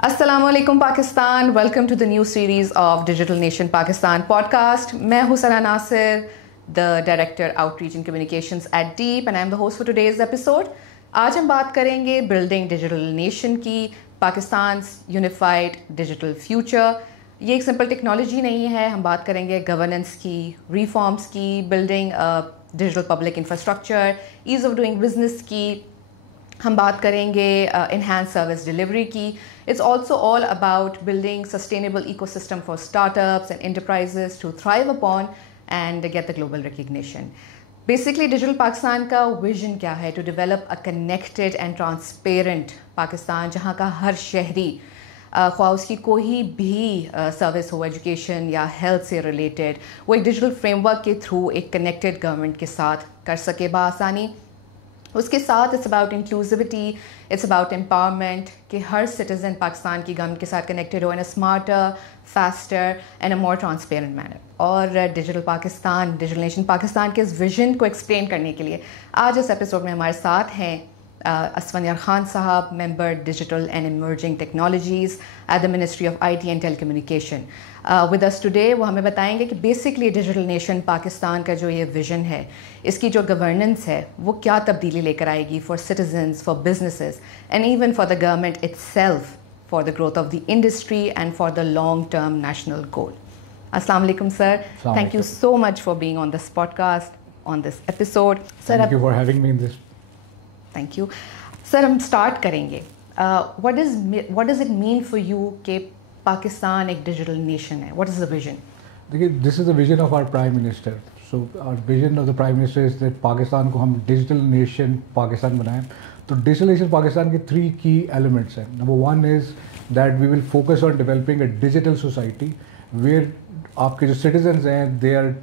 Assalamualaikum Pakistan. Welcome to the new series of Digital Nation Pakistan podcast. मैं हूँ सना Nasir, the Director Outreach and Communications at Deep, and I'm the host for today's episode. आज हम बात करेंगे Building Digital Nation की, पाकिस्तान's Unified Digital Future. ये एक simple technology नहीं है, हम बात करेंगे गवर्नेंस की, रिफॉर्म्स की, building digital public infrastructure, ease of doing business की, हम बात करेंगे इन्हांस सर्विस डिलीवरी की. It's also all about building sustainable ecosystem for startups and enterprises to thrive upon and get the global recognition. Basically digital Pakistan का vision क्या है? To develop a connected and transparent Pakistan जहाँ का हर शहरी ख्वाह उसकी कोई भी सर्विस हो, एजुकेशन या हेल्थ से रिलेटेड, वो एक डिजिटल फ्रेमवर्क के थ्रू एक कनेक्टेड गवर्नमेंट के साथ कर सके बआसानी. उसके साथ it's about inclusivity, it's about empowerment कि हर सिटीज़न पाकिस्तान की गवर्नमेंट के साथ कनेक्टेड हो in a smarter, faster and a more transparent manner. और digital Pakistan, digital nation Pakistan के इस विजन को एक्सप्लेन करने के लिए आज इस एपिसोड में हमारे साथ हैं असफन खान साहब, member digital and emerging technologies at the ministry of IT and telecommunication. With us today वो हमें बताएंगे कि बेसिकली डिजिटल नेशन पाकिस्तान का जो ये विजन है, इसकी जो गवर्नेंस है, वो क्या तब्दीली लेकर आएगी for citizens, for businesses and even for the government itself, for the growth of the industry and for the long term national goal. अस्सलाम वालेकुम sir. Thank you so much for being on this podcast, on this episode. Thank you for having me in this. Thank you sir. हम start करेंगे. What does it mean for you कि पाकिस्तान एक digital nation है? What is the vision? देखिए, this is the vision of our prime minister. So our vision of the prime minister is that Pakistan को हम digital nation Pakistan बनाएं. तो digital nation Pakistan के 3 की एलिमेंट्स हैं. Number 1 is that we will focus on developing a digital society where आपके जो citizens हैं they are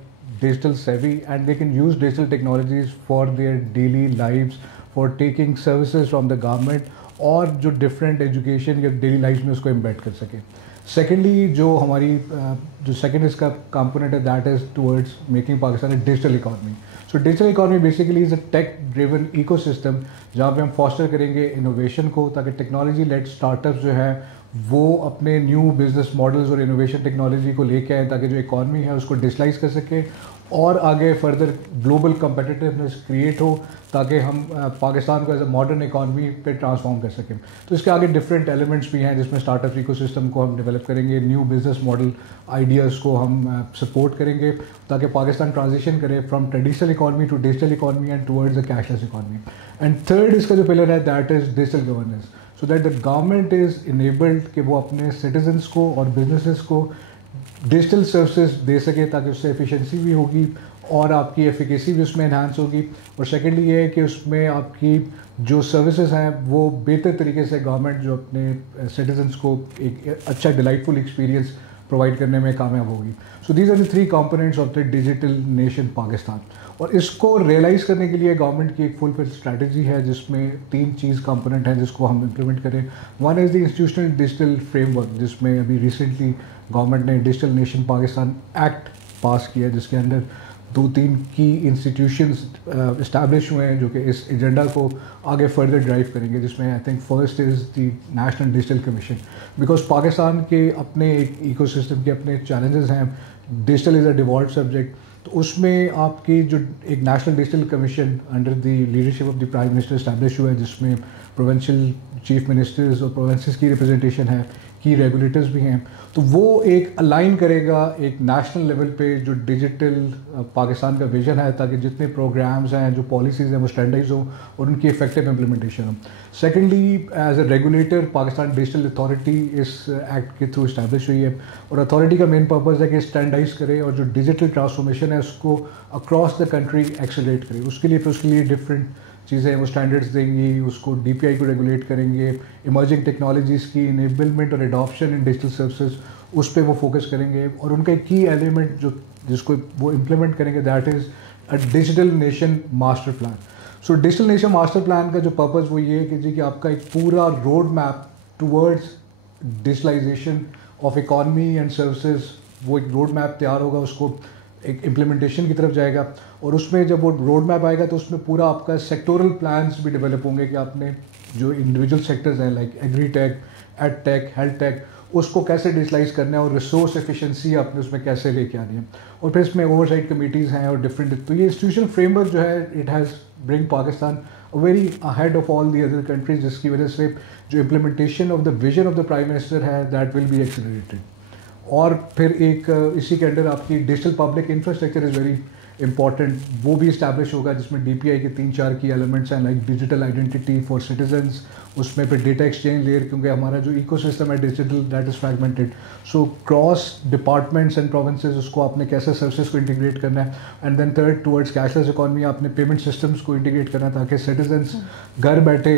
digital savvy and they can use digital technologies for their daily lives, for taking services from the government, और जो different education या daily life में उसको embed कर सकें. सेकेंडली, जो हमारी जो सेकेंड इसका कंपोनेंट है that is towards making Pakistan a digital economy. So digital economy basically is a tech driven ecosystem जहाँ पे हम फॉस्टर करेंगे इनोवेशन को, ताकि टेक्नोलॉजी लेड स्टार्टअप्स जो है वो अपने न्यू बिजनेस मॉडल्स और इनोवेशन टेक्नोलॉजी को लेके आए, ताकि जो इकॉनमी है उसको डिजिटलाइज कर सके और आगे फर्दर ग्लोबल कम्पिटिटिवनेस क्रिएट हो, ताकि हम पाकिस्तान को एज अ मॉडर्न इकॉनमी पे ट्रांसफॉर्म कर सकें. तो इसके आगे डिफरेंट एलिमेंट्स भी हैं जिसमें स्टार्टअप इकोसिस्टम को हम डेवलप करेंगे, न्यू बिजनेस मॉडल आइडियाज़ को हम सपोर्ट करेंगे, ताकि पाकिस्तान ट्रांजिशन करे from traditional economy to digital economy and towards the cashless economy. And third इसका जो पिलर है that is digital governance, so that the government is enabled कि वो अपने सिटीजन्स को और बिजनेसेस को डिजिटल सर्विसेज दे सके, ताकि उससे एफिशिएंसी भी होगी और आपकी एफिकेसी भी उसमें इन्हांस होगी. और सेकेंडली ये है कि उसमें आपकी जो सर्विसेज हैं वो बेहतर तरीके से गवर्नमेंट जो अपने सिटीजन्स को एक अच्छा डिलाइटफुल एक्सपीरियंस प्रोवाइड करने में कामयाब होगी. So these are the 3 components of the digital nation Pakistan. और इसको रियलाइज़ करने के लिए गवर्नमेंट की एक फुल फ्लेज स्ट्रैटेजी है जिसमें 3 चीज़ कंपोनेंट हैं जिसको हम इम्प्लीमेंट करें. One is the institutional digital framework, जिसमें अभी रिसेंटली गवर्नमेंट ने डिजिटल नेशन पाकिस्तान एक्ट पास किया, जिसके अंदर 2-3 की इंस्टीट्यूशंस इस्टेब्लिश हुए हैं जो कि इस एजेंडा को आगे फर्दर ड्राइव करेंगे. जिसमें I think first is the national digital commission, because Pakistan के अपने एक इकोसिस्टम के अपने चैलेंजेस हैं. Digital is a devolve subject, तो उसमें आपकी जो एक national digital commission under the leadership of the prime minister establish हुआ है, जिसमें प्रोविंशियल चीफ मिनिस्टर्स और प्रोविंसेस की रिप्रेजेंटेशन है, की रेगुलेटर्स भी हैं. तो वो एक अलाइन करेगा एक नेशनल लेवल पे जो डिजिटल पाकिस्तान का विजन है, ताकि जितने प्रोग्राम्स हैं, जो पॉलिसीज़ हैं, वो स्टैंडर्डाइज हो और उनकी इफेक्टिव इम्प्लीमेंटेशन हो. Secondly, as a regulator Pakistan digital authority इस एक्ट के थ्रू इस्टेब्लिश हुई है, और अथॉरिटी का मेन पर्पज़ है कि स्टैंडर्डाइज करे और जो डिजिटल ट्रांसफॉर्मेशन है उसको अक्रॉस द कंट्री एक्सेलरेट करे. उसके लिए डिफरेंट चीज़ें वो स्टैंडर्ड्स देंगी, उसको DPI को रेगुलेट करेंगे, इमर्जिंग टेक्नोलॉजीज़ की इनेबलमेंट और एडॉप्शन इन डिजिटल सर्विसेज उस पर वो फोकस करेंगे. और उनका एक की एलिमेंट जिसको वो इम्प्लीमेंट करेंगे that is a digital nation master plan. So digital nation master plan का जो पर्पज़ वो ये है कि जी कि आपका एक पूरा road map towards digitalisation of economy and services, वो एक रोड मैप तैयार होगा, उसको एक इम्प्लीमेंटेशन की तरफ जाएगा, और उसमें जब वो रोड मैप आएगा तो उसमें पूरा आपका सेक्टोरल प्लान्स भी डेवलप होंगे कि आपने जो इंडिविजुअल सेक्टर्स हैं like agri tech, ed tech, health take, उसको कैसे डिजिटलाइज करना है और रिसोर्स एफिशिएंसी आपने उसमें कैसे लेके आनी है। और फिर इसमें ओवरसाइट कमिटीज़ हैं और डिफरेंट, तो ये इंस्टीट्यूशनल फ्रेमवर्क जो है it has bring Pakistan very ahead of all the other countries, जिसकी वजह से जो implementation of the vision of the prime minister है दैट विल बी एक्सेलरेटेड। और फिर एक इसी के अंडर आपकी digital public infrastructure is very important, वो भी इस्टेब्लिश होगा, जिसमें DPI के 3-4 की एलिमेंट्स हैं like digital identity for citizens, उसमें फिर डेटा एक्सचेंज लेयर, क्योंकि हमारा जो इकोसिस्टम है digital that is fragmented, so cross departments and provinces उसको आपने कैसे सर्विसेज को इंटीग्रेट करना है। And then third towards cashless economy, आपने पेमेंट सिस्टम्स को इंटीग्रेट करना है ताकि सिटीजन्स घर बैठे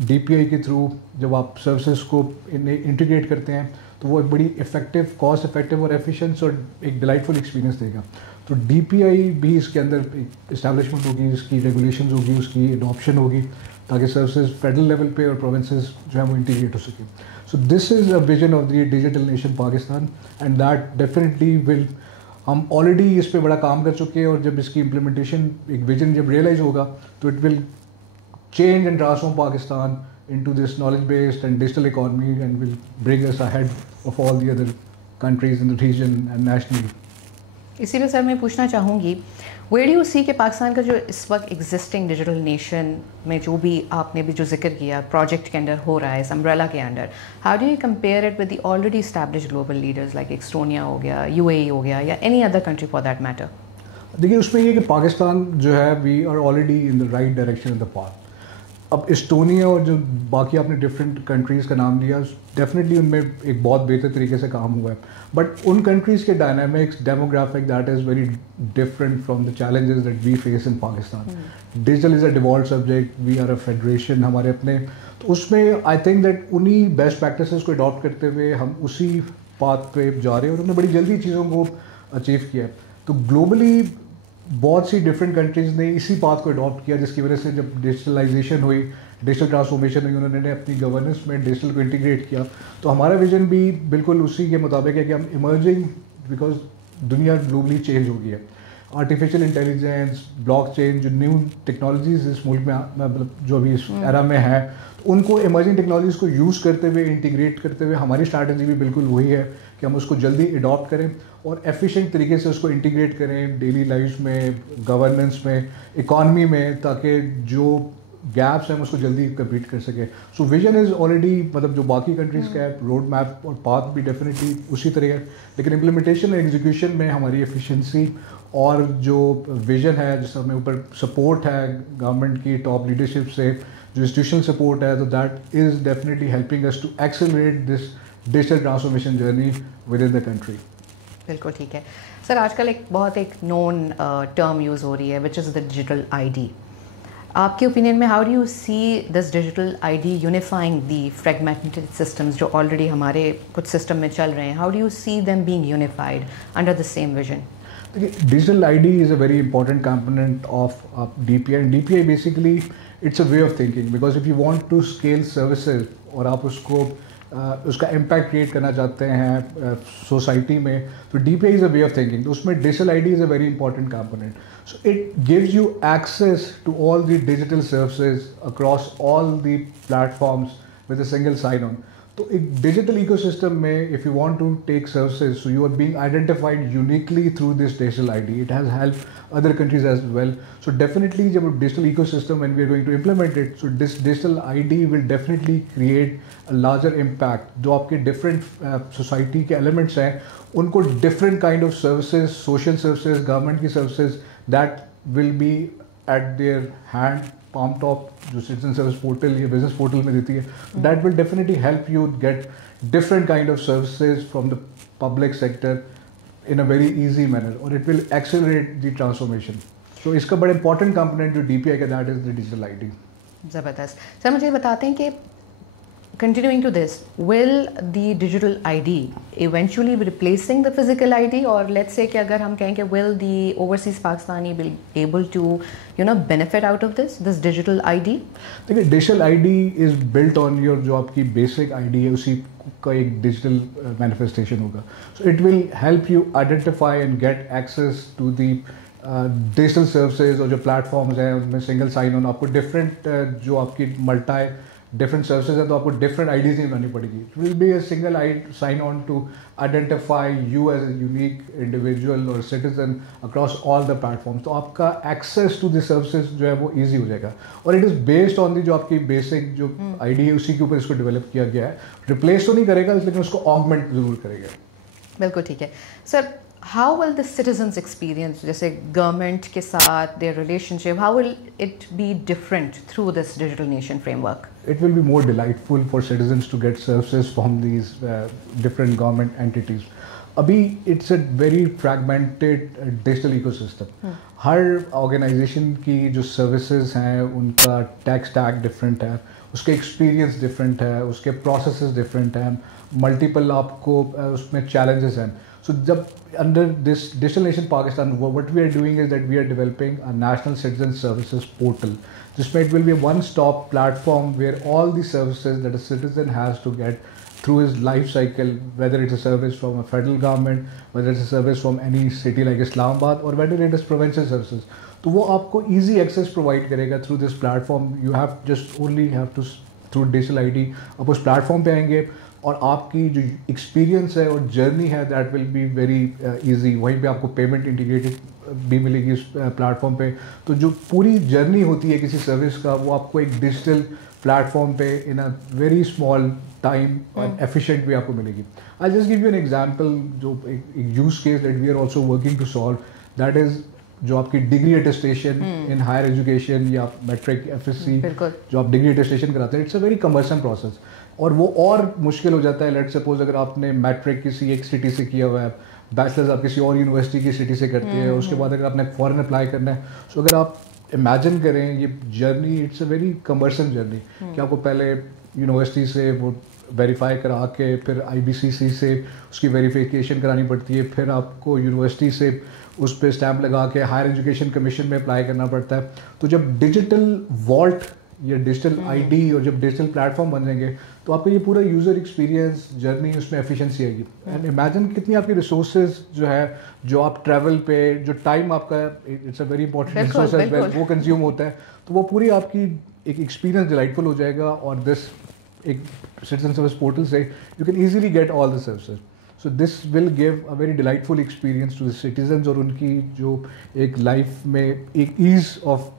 DPI के थ्रू जब आप सर्विसेज को इंटीग्रेट करते हैं तो वो एक बड़ी इफेक्टिव, कॉस्ट इफेक्टिव और एफिशिएंट और एक डिलाइटफुल एक्सपीरियंस देगा। तो DPI भी इसके अंदर इस्टेब्लिशमेंट होगी, इसकी रेगुलेशंस होगी, उसकी एडॉप्शन होगी ताकि सर्विसेज फेडरल लेवल पे और प्रोविंसेस जो है वो इंटीग्रेट हो सके। So this is a vision of the digital nation Pakistan and that definitely will, हम ऑलरेडी इस पे बड़ा काम कर चुके हैं, और जब इसकी इम्प्लीमेंटेशन एक विजन जब रियलाइज होगा तो it will change and transform Pakistan into this knowledge-based and digital economy and will bring us ahead of all the other countries in the region and nationally. इसी पे सर मैं पूछना चाहूँगी, where do you see कि पाकिस्तान का जो इस वक्त एग्जिस्टिंग डिजिटल नेशन में जो भी आपने भी जो जिक्र किया प्रोजेक्ट के अंदर हो रहा है, इस अम्ब्रेला के under, how do you compare it with the already established global leaders like Estonia हो गया, UAE हो गया, या any other country for that matter? देखिए उसमें ये कि पाकिस्तान जो है we are already in the right direction in the path. अब एस्टोनिया और जो बाकी आपने डिफरेंट कंट्रीज़ का नाम लिया, डेफिनेटली उनमें एक बहुत बेहतर तरीके से काम हुआ है, बट उन कंट्रीज़ के dynamics, demographic that is very different from the challenges that we face in Pakistan. Digital is a devolve subject, we are a federation हमारे अपने, तो उसमें आई थिंक दैट उन्हीं बेस्ट प्रैक्टिसेस को अडॉप्ट करते हुए हम उसी पाथ पे जा रहे हैं और हमने बड़ी जल्दी चीज़ों को अचीव किया है। तो ग्लोबली बहुत सी डिफरेंट कंट्रीज़ ने इसी बात को अडॉप्ट किया, जिसकी वजह से जब डिजिटलाइजेशन हुई, डिजिटल ट्रांसफॉर्मेशन हुई, उन्होंने अपनी गवर्नेंस में डिजिटल को इंटीग्रेट किया। तो हमारा विजन भी बिल्कुल उसी के मुताबिक है कि हम इमर्जिंग, बिकॉज दुनिया ग्लोबली चेंज हो गई है, आर्टिफिशियल इंटेलिजेंस, ब्लॉकचेन, जो न्यू टेक्नोलॉजीज इस मुल्क में मतलब जो अभी इस एरा में है, तो उनको इमर्जिंग टेक्नोलॉजीज़ को यूज़ करते हुए, इंटीग्रेट करते हुए हमारी स्ट्रैटेजी भी बिल्कुल वही है कि हम उसको जल्दी अडॉप्ट करें और एफिशिएंट तरीके से उसको इंटीग्रेट करें डेली लाइफ में, गवर्नेंस में, इकॉनमी में, ताकि जो गैप्स हैं हम उसको जल्दी कंप्लीट कर सके। सो विजन इज़ ऑलरेडी, मतलब जो बाकी कंट्रीज़ का है रोड मैप और पाथ भी डेफिनेटली उसी तरह है, लेकिन इम्प्लीमेंटेशन और एग्जीक्यूशन में हमारी एफिशिएंसी और जो विजन है, जिस हमें ऊपर सपोर्ट है गवर्नमेंट की टॉप लीडरशिप से, जो इंस्टीट्यूशनल सपोर्ट है, तो that is definitely helping us to accelerate this digital transformation journey within the country. बिल्कुल ठीक है सर। आजकल एक बहुत एक नोन टर्म यूज़ हो रही है which is the digital ID। आपके ओपिनियन में how do you see this digital ID unifying the fragmented systems जो ऑलरेडी हमारे कुछ सिस्टम में चल रहे हैं? How do you see them being unified under the same vision? देखिए digital ID is a very important component of DPI and DPI basically it's a way of thinking, because if you want to scale services और आप उसको उसका impact create करना चाहते हैं society में, तो DPI is a way of thinking. तो उसमें digital ID is a very important component. So it gives you access to all the digital services across all the platforms with a single sign on. तो एक digital ecosystem में if you want to take services, so you are being identified uniquely through this digital ID. It has help other countries as well. So definitely जब digital ecosystem when we are going to implement it, so this digital ID will definitely create a larger impact. जो आपके different society के elements हैं, उनको different kind of services, social services, government की services that will be at their hand, palm top, जो citizen service portal या business portal में देती है, that will definitely help you get different kind of services from the public sector in a very easy manner, or it will accelerate the transformation. So इसका बड़ा important component जो DPI का that is the digital ID. ज़बरदस्त sir. मुझे बताते हैं कि continuing to this, will the digital ID eventually be replacing the physical ID, or let's say कि अगर हम कहें कि will the overseas Pakistani be able to benefit out of this digital ID? देखिए digital ID is built on your जो आपकी basic ID है उसी का एक डिजिटल मैनिफेस्टेशन होगा. So it will help you identify and get access to the digital services और जो प्लेटफॉर्म्स हैं उनमें सिंगल साइन ऑन आपको डिफरेंट जो आपकी मल्टी डिफरेंट सर्विसेज हैं तो आपको डिफरेंट आईडीज नहीं बनानी पड़ेगी. It will be a single sign on to identify you as a unique individual और citizen across all the platforms. तो आपका एक्सेस टू द सर्विसेज जो है वो ईजी हो जाएगा और it is based on the जो आपकी बेसिक जो आईडी है उसी के ऊपर इसको डेवलप किया गया है. रिप्लेस तो नहीं करेगा लेकिन उसको ऑगमेंट जरूर करेगा. बिल्कुल ठीक है sir. How will the citizens experience, जैसे government के साथ their relationship, how will it be different through this digital nation framework? It will be more delightful for citizens to get services from these different government entities. अभी it's a very fragmented digital ecosystem. Her organization की जो services हैं उनका tech stack different है, उसके experience different है, उसके processes different हैं, multiple आपको उसमें challenges हैं. So under this Digital Nation Pakistan, what we are doing is that we are developing a national citizen services portal. This will be a one-stop platform where all the services that a citizen has to get through his life cycle, whether it's a service from a federal government, whether it's a service from any city like Islamabad, or whether it is provincial services. तो वो आपको easy access provide करेगा through this platform. You have to through digital ID आप उस platform पे आएंगे और आपकी जो एक्सपीरियंस है और जर्नी है that will be very easy. वहीं पे आपको पेमेंट इंटीग्रेटेड भी मिलेगी इस प्लेटफॉर्म पे. तो जो पूरी जर्नी होती है किसी सर्विस का वो आपको एक डिजिटल प्लेटफॉर्म पे in a very small time और एफिशिएंट भी आपको मिलेगी. I just give you an example जो एक use case that we are also working to solve. That is जो आपकी degree attestation in higher education या मैट्रिक एफएससी जो आप डिग्री अटेस्टेशन कराते हैं, it's a very cumbersome process और वो और मुश्किल हो जाता है. लेट सपोज अगर आपने मैट्रिक किसी एक सिटी से किया हुआ है, बैचलर्स आप किसी और यूनिवर्सिटी की सिटी से करते हैं, उसके बाद अगर आपने फॉरेन अप्लाई करना है, सो अगर आप इमेजिन करें ये journey, it's a very cumbersome journey कि आपको पहले यूनिवर्सिटी से वो वेरीफाई करा के फिर IBCC से उसकी वेरिफिकेशन करानी पड़ती है, फिर आपको यूनिवर्सिटी से उस पर स्टैम्प लगा के हायर एजुकेशन कमीशन में अप्लाई करना पड़ता है. तो जब डिजिटल वॉल्ट या डिजिटल ID और जब डिजिटल प्लेटफॉर्म बन जाएंगे तो आपका ये पूरा यूज़र एक्सपीरियंस जर्नी उसमें एफिशिएंसी आएगी. एंड इमेजिन कितनी आपकी रिसोर्सेज जो है जो आप ट्रैवल पे जो टाइम आपका it's a very important resource वो कंज्यूम होता है तो वो पूरी आपकी एक एक्सपीरियंस डिलाइटफुल हो जाएगा. और दिस एक सिटीजन सर्विस पोर्टल से you can easily get all the services. So this will give a very delightful experience to the citizens और उनकी जो एक लाइफ में एक ईज ऑफ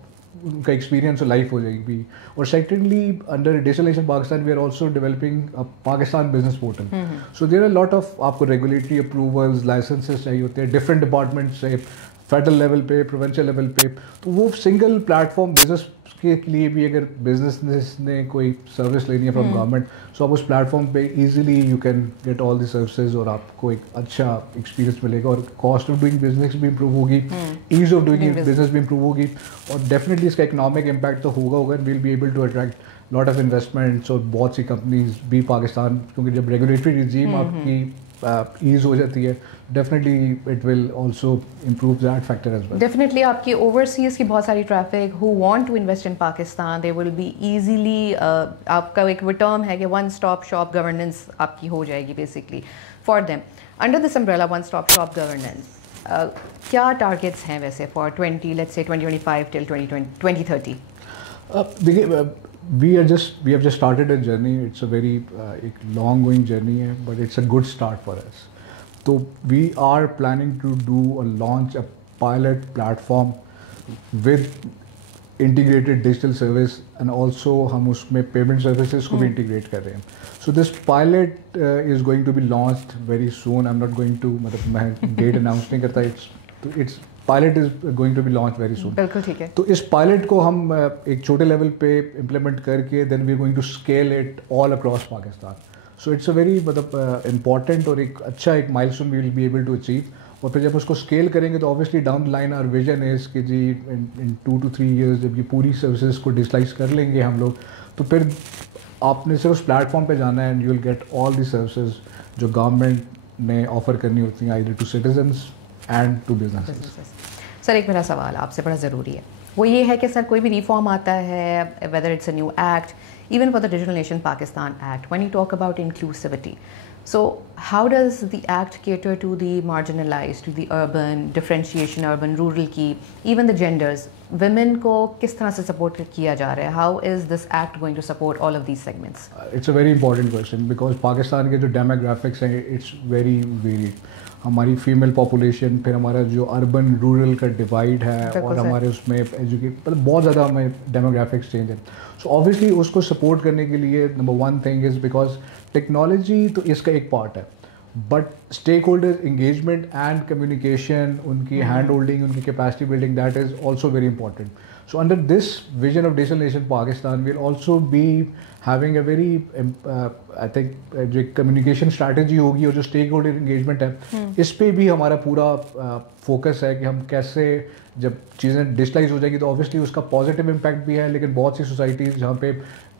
उनका एक्सपीरियंस और लाइफ हो जाएगी. और secondly under digital nation Pakistan we are also developing a Pakistan business portal. So there are lot of आपको रेगुलेटरी अप्रूवल्स लाइसेंसेस चाहिए होते हैं डिफरेंट डिपार्टमेंट से, फेडरल लेवल पे, प्रोविंशियल लेवल पे. तो वो सिंगल प्लेटफॉर्म बिजनेस के लिए भी अगर बिजनेस ने कोई सर्विस लेनी है फ्रॉम गवर्नमेंट, सो आप उस प्लेटफॉर्म पे easily you can get all the services और आपको एक अच्छा एक्सपीरियंस मिलेगा और कॉस्ट ऑफ डूइंग बिजनेस भी इंप्रूव होगी, ईज ऑफ डूइंग बिजनेस भी इंप्रूव होगी और डेफिनेटली इसका इकोनॉमिक इम्पैक्ट तो होगा. We'll be able to attract lot of investments और बहुत सी कंपनीज भी पाकिस्तान, क्योंकि जब रेगुलेटरी रिजीम आपकी ईज हो जाती है definitely it will also improve that factor as well. Definitely आपकी ओवरसीज की बहुत सारी traffic who want to invest in Pakistan they will be easily आपका एक टर्म है कि वन स्टॉप शॉप गवर्नेंस आपकी हो जाएगी basically for them under this umbrella one stop shop governance. क्या टारगेट्स हैं वैसे फॉर 2025 टिल 2030? देखिए we have just started a journey. It's a very long going journey है, but it's a good start for us. So we are planning to launch a pilot platform with integrated digital service and also हम उसमें payment services को भी integrate कर रहे हैं. So this pilot is going to be launched very soon. I'm not going to मतलब मैं date announce नहीं करता. It's pilot is going to be launch very soon. बिल्कुल ठीक है. तो इस पायलट को हम एक छोटे लेवल पे इम्प्लीमेंट करके then we are going to scale it all across Pakistan. So it's a very मतलब इम्पॉर्टेंट और एक अच्छा एक milestone we will be able to achieve. और फिर जब उसको स्केल करेंगे तो obviously down the line our vision is कि जी इन 2 to 3 years जब ये पूरी सर्विसेज को डिजिटलाइज कर लेंगे हम लोग तो फिर आपने सिर्फ उस प्लेटफॉर्म पे जाना है and you will get all the services जो गवर्नमेंट ने ऑफर करनी होती हैं either to citizens and to businesses. Sir एक मेरा सवाल आपसे बड़ा ज़रूरी है, वो ये है कि सर कोई भी रिफॉर्म आता है, whether it's a new act, even for the Digital Nation Pakistan Act, when you talk about inclusivity, so how does the act cater to the marginalized, to the urban, differentiation urban rural की, even the genders, women को किस तरह से support किया जा रहा है? How is this act going to support all of these segments? It's a very important question because Pakistan के जो demographics हैं it's very varied. हमारी फीमेल पॉपुलेशन, फिर हमारा जो अर्बन रूरल का डिवाइड है और हमारे उसमें मतलब बहुत ज़्यादा हमें डेमोग्राफिक्स चेंज है। सो ऑब्वियसली उसको सपोर्ट करने के लिए number one thing is because technology तो इसका एक पार्ट है, but stakeholder engagement and communication, उनकी हैंड होल्डिंग, उनकी capacity building, that is also very important. So under this vision of Digital Nation Pakistan, we'll also be having a very, I think, जो communication strategy होगी और जो stakeholder engagement है, इस पे भी हमारा पूरा focus है कि हम कैसे जब चीज़ें digitalize हो जाएगी तो obviously उसका positive impact भी है, लेकिन बहुत सी societies जहाँ पे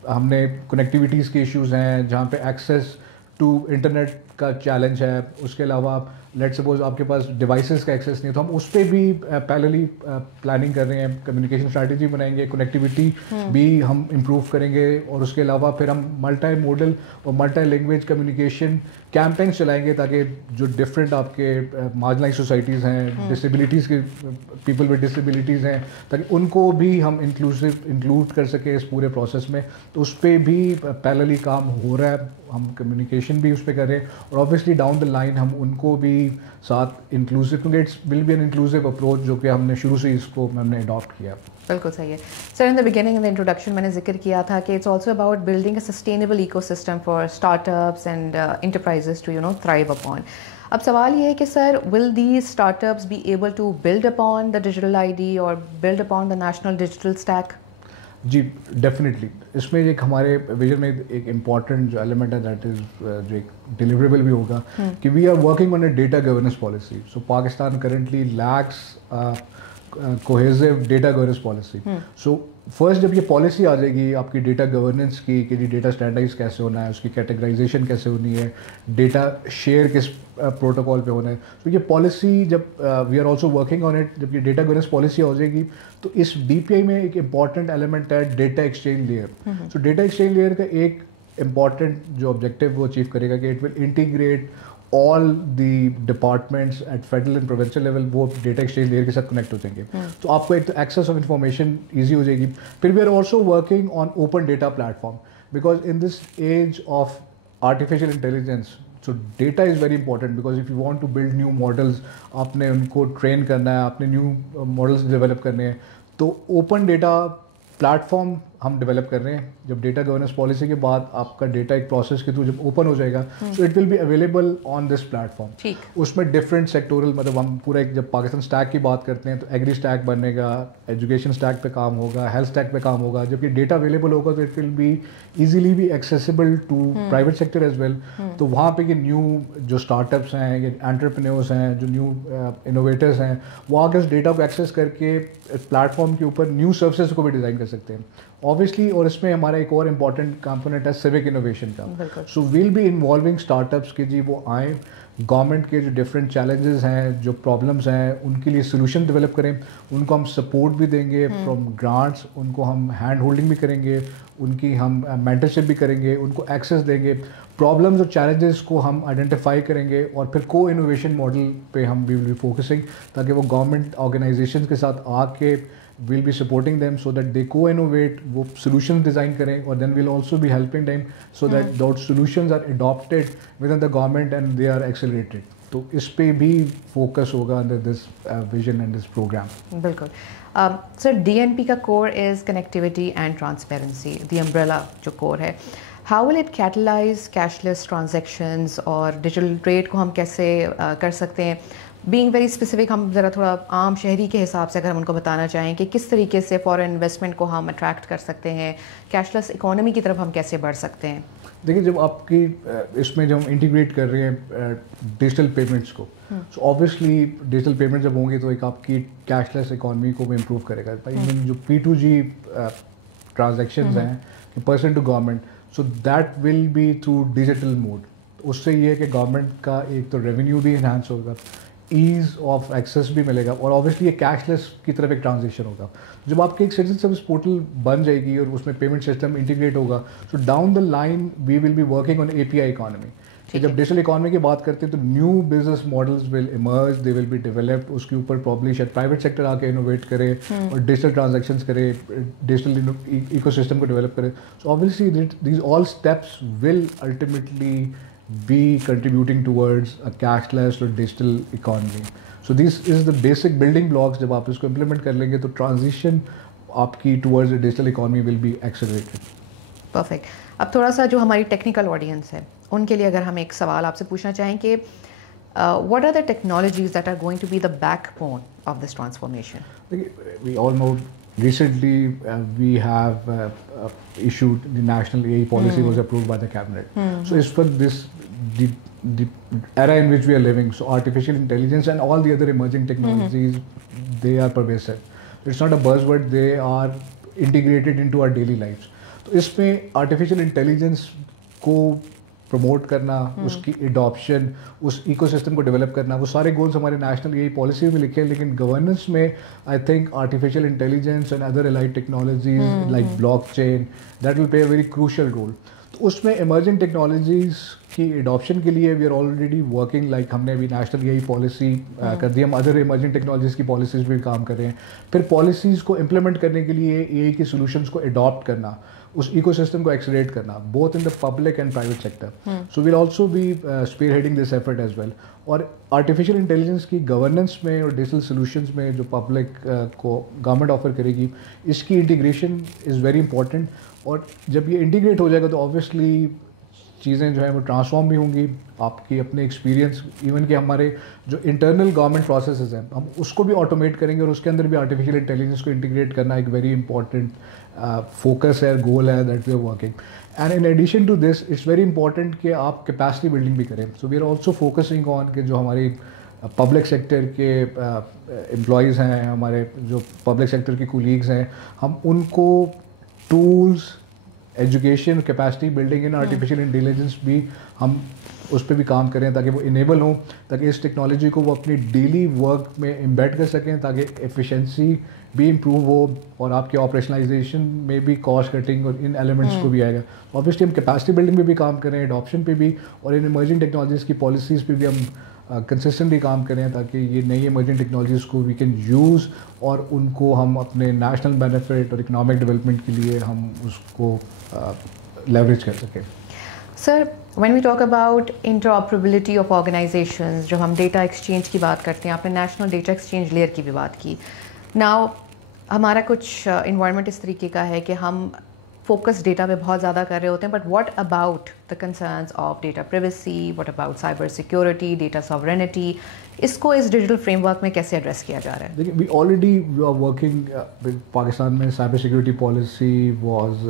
हमने connectivities के issues हैं, जहाँ पे access to internet का challenge है, उसके अलावा लेट सपोज आपके पास डिवाइसेस का एक्सेस नहीं है, तो हम उस पर भी पैरेलली प्लानिंग कर रहे हैं, कम्युनिकेशन स्ट्रैटेजी बनाएंगे, कनेक्टिविटी भी हम इम्प्रूव करेंगे और उसके अलावा फिर हम मल्टी मॉडल और मल्टी लैंग्वेज कम्युनिकेशन कैंपेन्स चलाएंगे ताकि जो डिफरेंट आपके मार्जिनलाइज सोसाइटीज़ हैं, डिसेबिलिटीज़ के पीपल विद डिसेबिलिटीज़ हैं, ताकि उनको भी हम इंक्लूड कर सके इस पूरे प्रोसेस में. तो उस पर भी पैरेलली काम हो रहा है, हम कम्युनिकेशन भी उस पर कर रहे हैं और ऑब्वियसली डाउन द लाइन हम उनको भी साथ इंक्लूसिव, क्योंकि it's will be an inclusive approach जो कि हमने शुरू से इसको हमने अडॉप्ट किया. बिल्कुल सही है sir. In the beginning, in the introduction मैंने जिक्र किया था कि it's also about building a sustainable ecosystem for startups and enterprises to thrive upon. अब सवाल ये है कि sir will these startups be able to build upon the digital ID और build upon the national digital stack? जी definitely. इसमें एक हमारे विजन में एक इम्पॉर्टेंट जो एलिमेंट है दैट इज़ जो एक डिलीवरेबल भी होगा कि we are working on a data governance policy. So Pakistan currently lacks cohesive data governance policy. So first जब ये पॉलिसी आ जाएगी आपकी डेटा गवर्नेंस की कि जी डेटा स्टैंडर्डाइज कैसे होना है, उसकी कैटेगराइजेशन कैसे होनी है, डेटा शेयर किस प्रोटोकॉल पे होना है, तो ये पॉलिसी जब we are also working on it, जब ये डेटा गवर्नेंस पॉलिसी हो जाएगी तो इस DPI में एक इम्पॉर्टेंट एलिमेंट है data exchange layer. So data exchange layer का एक इम्पॉर्टेंट जो ऑब्जेक्टिव वो अचीव करेगा कि it will integrate all the departments at federal and provincial level, वो डेटा एक्सचेंज लेयर के साथ कनेक्ट हो जाएंगे. तो आपको एक तो एक्सेस ऑफ इन्फॉर्मेशन ईजी हो जाएगी. फिर we are also working on open data platform because in this age of artificial intelligence, so data is very important because if you want to build new models, आपने उनको train करना है, आपने new models develop करने हैं, तो open data platform हम develop कर रहे हैं. जब डेटा गवर्नेंस पॉलिसी के बाद आपका डेटा एक प्रोसेस के थ्रू जब ओपन हो जाएगा so it will be available on this platform. उसमें डिफरेंट सेक्टोरल, मतलब हम पूरा एक जब पाकिस्तान स्टैक की बात करते हैं तो एग्री स्टैक बनेगा, एजुकेशन स्टैक पे काम होगा, हेल्थ स्टैक पे काम होगा. जब ये डेटा अवेलेबल होगा तो it will be easily be accessible to private sector as well. तो वहाँ पे ये न्यू जो स्टार्टअप्स हैं, ये एंटरप्रेन्योर्स हैं, जो न्यू इनोवेटर्स हैं, वो आगे उस डेटा को एक्सेस करके प्लेटफॉर्म के ऊपर न्यू सर्विसेज को भी डिज़ाइन कर सकते हैं ऑब्वियसली. और इसमें हमारा एक और इम्पॉर्टेंट कंपोनेंट है सिविक इनोवेशन का. So will be involving startups के जी वो आए, गवर्नमेंट के जो डिफरेंट चैलेंजेस हैं, जो प्रॉब्लम्स हैं, उनके लिए सोल्यूशन डेवलप करें, उनको हम सपोर्ट भी देंगे फ्रॉम ग्रांट्स, उनको हम हैंड होल्डिंग भी करेंगे, उनकी हम मेंटरशिप भी करेंगे, उनको एक्सेस देंगे, प्रॉब्लम्स और चैलेंजेस को हम आइडेंटिफाई करेंगे और फिर को इनोवेशन मॉडल पे हम वी विल बी फोकसिंग ताकि वो गवर्नमेंट ऑर्गेनाइजेशन के साथ आके we'll be supporting them so that they co-innovate, वो solutions design करें और then we'll also be helping them so that those solutions are adopted within the government and they are accelerated. तो इस पे भी focus होगा under this vision and this program. बिल्कुल. Sir, DNP का core is connectivity and transparency, the umbrella जो core है. How will it catalyze cashless transactions और digital trade को हम कैसे कर सकते हैं? बीइंग वेरी स्पेसिफिक, हम ज़रा थोड़ा आम शहरी के हिसाब से अगर हम उनको बताना चाहें कि किस तरीके से फॉरेन इन्वेस्टमेंट को हम अट्रैक्ट कर सकते हैं, कैशलेस इकोनॉमी की तरफ हम कैसे बढ़ सकते हैं. देखिए जब आपकी इसमें जब हम इंटीग्रेट कर रहे हैं डिजिटल पेमेंट्स को, सो ऑब्वियसली डिजिटल पेमेंट जब होंगे तो एक आपकी कैशलेस इकोनॉमी को भी इम्प्रूव करेगा. इवन जो P2G ट्रांजेक्शंस हैं, person to government, so that will be through digital mode. उससे ये है कि गवर्नमेंट का एक तो रेवेन्यू भी इन्हांस होगा, ईज़ ऑफ एक्सेस भी मिलेगा, और ऑब्वियसली ये कैशलेस की तरफ एक ट्रांजिशन होगा। जब आपकी एक सिटीजन सर्विस पोर्टल बन जाएगी और उसमें पेमेंट सिस्टम इंटीग्रेट होगा, so down the line we will be working on API economy. जब डिजिटल इकॉनमी की बात करते हैं तो new business models will emerge, they will be developed, उसके ऊपर प्रॉब्ली शायद प्राइवेट सेक्टर आके इनोवेट करे और डिजिटल ट्रांजैक्शंस करे, डिजिटल इकोसिस्टम को डेवलप करे। So obviously these all steps will ultimately be contributing towards a cashless or digital economy. So this is the basic building blocks. जब आप इसको implement कर लेंगे तो transition आपकी towards a digital economy will be accelerated. Perfect. अब थोड़ा सा जो हमारी technical audience है उनके लिए अगर हम एक सवाल आपसे पूछना चाहें कि what are the technologies that are going to be the backbone of this transformation? We all know recently we have issued the national AI policy was approved by the cabinet. So it's for this the era in which we are living. So artificial intelligence and all the other emerging technologies, they are pervasive. It's not a buzzword, they are integrated into our daily lives. तो इसमें artificial intelligence को promote करना, उसकी adoption, उस ecosystem को develop करना, वो सारे गोल्स हमारे नेशनल AI पॉलिसी में लिखे हैं। लेकिन गवर्नेंस में I think artificial intelligence and other allied technologies like blockchain that will play a very crucial role. तो उसमें इमर्जिंग टेक्नोलॉजीज़ की एडॉप्शन के लिए we are already working, like हमने अभी नेशनल AI पॉलिसी कर दी, हम अदर इमर्जिंग टेक्नोलॉजीज़ की पॉलिसीज़ भी काम कर रहे हैं। फिर पॉलिसीज़ को इम्प्लीमेंट करने के लिए AI की सोल्यूशंस को अडॉप्ट करना, उस इकोसिस्टम को एक्सलेरेट करना, both in the public and private sector. So will also be spearheading this effort as well. और आर्टिफिशियल इंटेलिजेंस की गवर्नेंस में और डिजिटल सोल्यूशंस में जो पब्लिक को गवर्नमेंट ऑफर करेगी, इसकी इंटीग्रेशन इज़ वेरी इंपॉर्टेंट। और जब ये इंटीग्रेट हो जाएगा तो ऑब्वियसली चीज़ें जो है वो ट्रांसफॉर्म भी होंगी। आपकी अपने एक्सपीरियंस, इवन कि हमारे जो इंटरनल गवर्नमेंट प्रोसेसेस हैं हम उसको भी ऑटोमेट करेंगे और उसके अंदर भी आर्टिफिशियल इंटेलिजेंस को इंटीग्रेट करना एक वेरी इंपॉर्टेंट फोकस है, गोल है that we are working. And in addition to this it's very important कि आप कैपेसिटी बिल्डिंग भी करें। So we are also focusing on कि जो हमारी पब्लिक सेक्टर के एम्प्लॉयज़ हैं, हमारे जो पब्लिक सेक्टर के कोलीग्स हैं, हम उनको tools, education, capacity building in artificial intelligence भी हम उस पर भी काम करें ताकि वो इनेबल हों, ताकि इस टेक्नोलॉजी को वो अपनी डेली वर्क में एम्बेड कर सकें, ताकि एफिशिएंसी भी इम्प्रूव हो और आपके ऑपरेशनलाइजेशन में भी कॉस्ट कटिंग और इन एलिमेंट्स को भी आएगा। ऑब्वियसली हम कैपेसिटी बिल्डिंग पे भी काम करें, एडॉप्शन पे भी, और इन इमर्जिंग टेक्नोलॉजीज़ की पॉलिसीज़ पे भी हम कंसिस्टेंटली काम करें ताकि ये नई इमर्जिंग टेक्नोलॉजीज़ को वी कैन यूज़ और उनको हम अपने नेशनल बेनिफिट और इकोनॉमिक डेवलपमेंट के लिए हम उसको लेवरेज कर सकें। Sir, when we talk about interoperability of organizations, जब हम डेटा एक्सचेंज की बात करते हैं, आपने नेशनल डेटा एक्सचेंज लेयर की भी बात की। नाउ हमारा कुछ इन्वायरमेंट इस तरीके का है कि हम फोकस डेटा पे बहुत ज़्यादा कर रहे होते हैं, but what about the concerns of data privacy, what about cyber security, data sovereignty, इसको इस डिजिटल फ्रेमवर्क में कैसे एड्रेस किया जा रहा है? देखिए, we already are working with Pakistan में cyber security policy was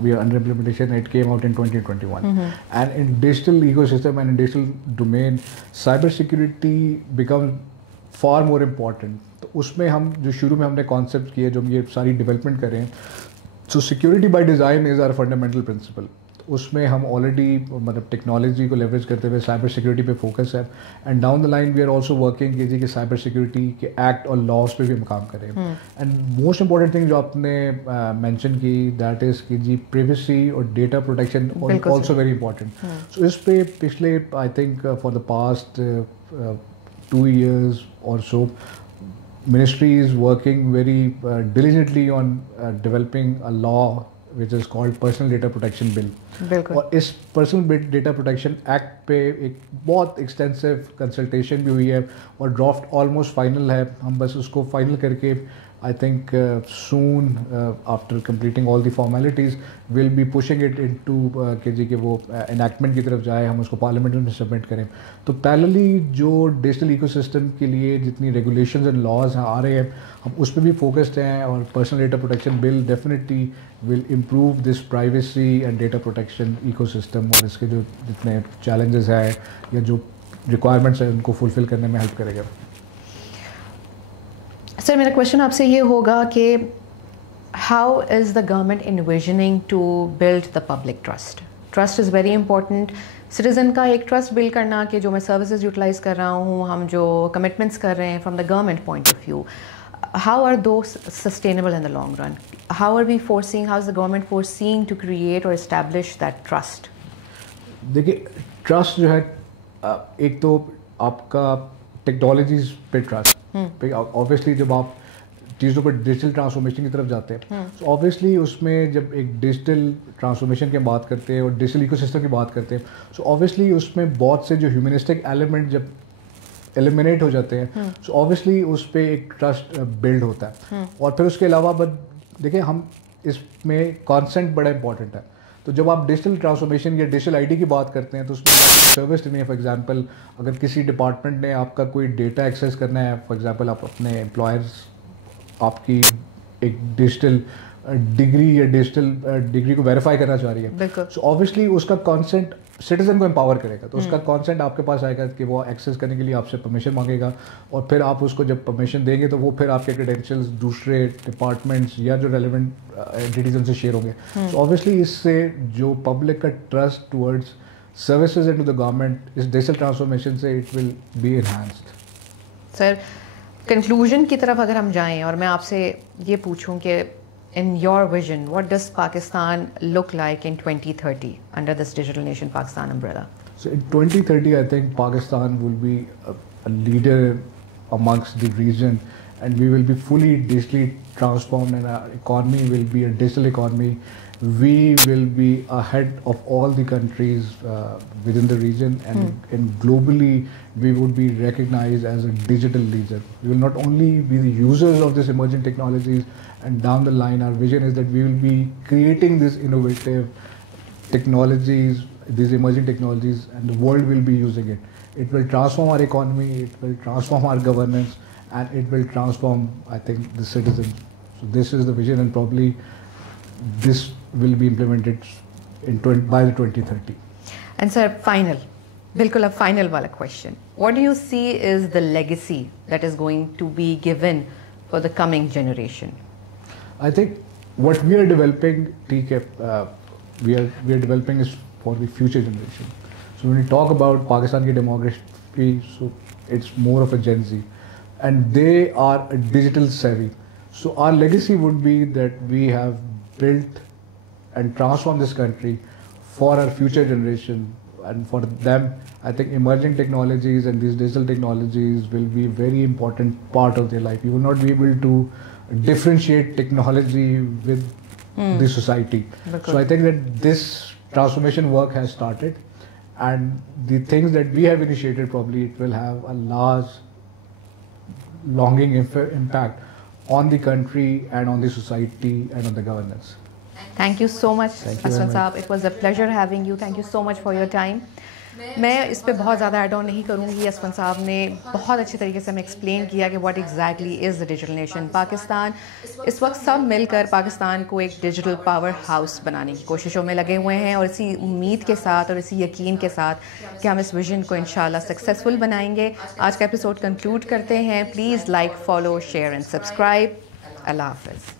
we are under implementation, it came out in 2021 and in digital ecosystem and in digital domain cyber security become far more important. तो उसमें हम जो शुरू में हमने concept किए, जो हम ये सारी डेवलपमेंट करें, so security by design is our fundamental principle. उसमें हम ऑलरेडी मतलब टेक्नोलॉजी को लेवरेज करते हुए साइबर सिक्योरिटी पे फोकस है, and down the line we are also working कि साइबर सिक्योरिटी के एक्ट और लॉज पे भी हम काम करें। एंड मोस्ट इंपॉर्टेंट थिंग जो आपने मेंशन की, दैट इज़ कि जी प्राइवेसी और data protection also very important. So इस पे पिछले I think for the past 2 years or so, Ministry is working very diligently on developing a law which is called Personal Data Protection Bill. और इस Personal Data Protection Act पे एक बहुत extensive consultation भी हुई है और ड्राफ्ट ऑलमोस्ट फाइनल है। हम बस उसको फाइनल करके I think soon after completing all the formalities we'll be pushing it into कि वो enactment की तरफ जाए, हम उसको पार्लियामेंट में सबमिट करें। तो पैरेलली जो डिजिटल इकोसिस्टम के लिए जितनी रेगुलेशंस एंड लॉज आ रहे हैं हम उस पर भी फोकस्ड हैं, और personal data protection bill definitely will improve this privacy and data protection ecosystem, और इसके जो जितने चैलेंजेस हैं या जो रिक्वायरमेंट्स हैं उनको फुलफिल करने में हेल्प करेगा। सर, मेरा क्वेश्चन आपसे ये होगा कि how is the government envisioning to build the public trust? Trust is very important. Citizen का एक trust build करना कि जो मैं services utilize कर रहा हूँ, हम जो commitments कर रहे हैं from the government point of view, how are those sustainable in the long run? How is the government foreseeing to create or establish that trust? देखिए ट्रस्ट जो है एक तो आपका टेक्नोलॉजीज पे ट्रस्ट, ऑब्वियसली जब आप चीज़ों पर डिजिटल ट्रांसफॉर्मेशन की तरफ जाते हैं तो ऑब्वियसली उसमें जब एक डिजिटल ट्रांसफॉर्मेशन की बात करते हैं और डिजिटल इकोसिस्टम की बात करते हैं तो ऑब्वियसली उसमें बहुत से जो ह्यूमनिस्टिक एलिमेंट जब एलिमिनेट हो जाते हैं तो ऑब्वियसली उस पर एक ट्रस्ट बिल्ड होता है। और फिर उसके अलावा देखिए हम इसमें कॉन्सेंट बड़ा इंपॉर्टेंट है। तो जब आप डिजिटल ट्रांसफॉर्मेशन या डिजिटल आईडी की बात करते हैं तो उसमें सर्विस देनी है। फॉर एग्जांपल अगर किसी डिपार्टमेंट ने आपका कोई डेटा एक्सेस करना है, फॉर एग्जांपल आप अपने एम्प्लॉयर्स आपकी एक डिजिटल डिग्री या डिजिटल डिग्री को वेरीफाई करना चाह रही है सो ऑब्वियसली उसका कॉन्सेंट सिटीजन को एम्पावर करेगा। तो उसका कॉन्सेंट आपके पास आएगा कि वो एक्सेस करने के लिए आपसे परमिशन मांगेगा और फिर आप उसको जब परमिशन देंगे तो वो फिर आपके क्रेडेंशियल्स दूसरे डिपार्टमेंट्स या जो रेलिवेंट एंटिटीज उनसे शेयर होंगे। तो ऑब्वियसली इससे जो पब्लिक का trust towards services and to the government इस डिजिटल ट्रांसफॉर्मेशन से it will be enhanced. Sir conclusion की तरफ अगर हम जाएं और मैं आपसे ये पूछूं कि in your vision, what does Pakistan look like in 2030 under this Digital Nation Pakistan umbrella? So in 2030, I think Pakistan will be a leader amongst the region and we will be fully digitally transformed and our economy will be a digital economy. We will be ahead of all the countries within the region and globally we would be recognized as a digital leader. We will not only be the users of these emerging technologies and down the line our vision is that we will be creating these innovative technologies, these emerging technologies and the world will be using it. It will transform our economy, it will transform our governance and it will transform I think the citizens. So this is the vision and probably this will be implemented by the 2030. And sir, बिल्कुल अब final वाला question, what do you see is the legacy that is going to be given for the coming generation? I think what we are developing, we are developing is for the future generation. So when we talk about Pakistan ki demography, so it's more of a Gen Z and they are a digital savvy. So our legacy would be that we have built and transformed this country for our future generation and for them I think emerging technologies and these digital technologies will be a very important part of their life. You will not be able to differentiate technology with the society. So I think that this transformation work has started and the things that we have initiated probably it will have a large longing impact on the country and on the society and on the governance. Thank you so much, Aswan Saab. It was a pleasure having you. Thank you so much for your time. मैं इस पे बहुत ज़्यादा add on नहीं करूँगी। असफन साहब ने बहुत अच्छे तरीके से हमें एक्सप्लेन किया कि what exactly is the digital nation Pakistan. इस वक्त सब मिलकर पाकिस्तान को एक डिजिटल पावर हाउस बनाने की कोशिशों में लगे हुए हैं और इसी उम्मीद के साथ और इसी यकीन के साथ कि हम इस विजन को इंशाल्लाह सक्सेसफुल बनाएंगे। आज का एपिसोड कंक्लूड करते हैं। Please like, follow, share and subscribe. अल्लाह हाफ़िज़।